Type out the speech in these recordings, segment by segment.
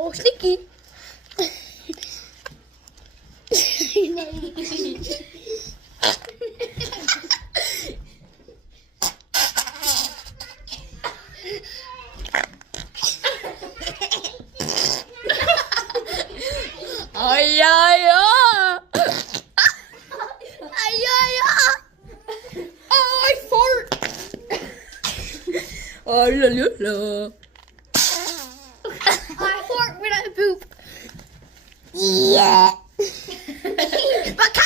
Oh, sticky. Ay, ay, ay. Ay, ay, ay. Oh, I fart. Oh, la, la, la. I fart when I poop. Yeah. Baka!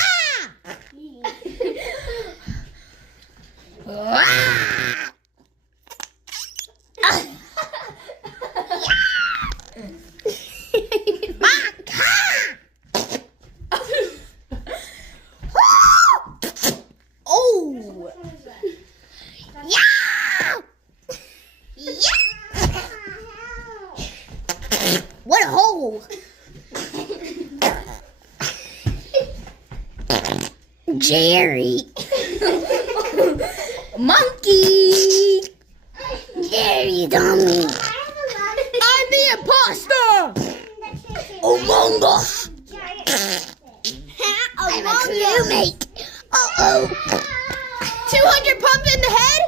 What a hole! Jerry. Monkey. Jerry dummy. I'm the imposter. Among Us. I'm a crewmate. Uh-oh. 200 pump in the head?